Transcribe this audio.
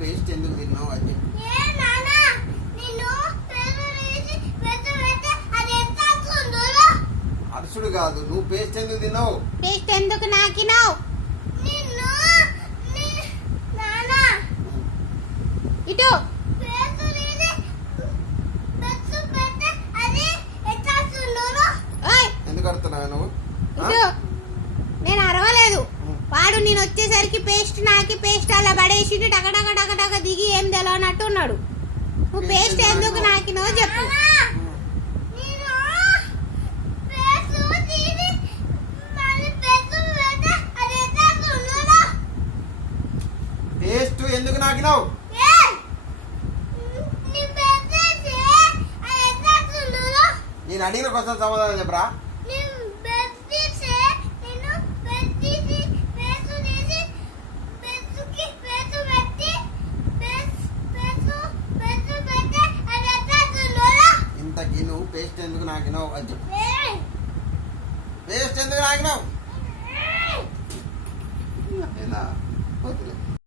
Paste ఎందుకు తిన్నావు అది చెప్పు. అరుసుడు కాదు, నువ్వు పేస్ట్ ఎందుకు తిన్నావు? పేస్ట్ ఎందుకు నాకినావు? ఇటు ఎందుకు అడుగుతున్నావు నువ్వు? ఇటు నేను అరవలేదు. వాడు నేను వచ్చేసరికి పేస్ట్ నాకి పేస్ట్ అలా పడేసి టక టక టక టక దిగి ఏం తెలవనట్టు ఉన్నాడు. నువ్వు పేస్ట్ ఎందుకు నాకినావు చెప్పు. పేస్ట్ ఎందుకు నాకినావు? నేను అడిగిన క్వశ్చన్ సమాధానం చెప్పరా? ఇంతకీ నువ్వు పేస్ట్ ఎందుకు నాకినావు అని చెప్పు. పేస్ట్ ఎందుకు నాకినావు? వద్దులే.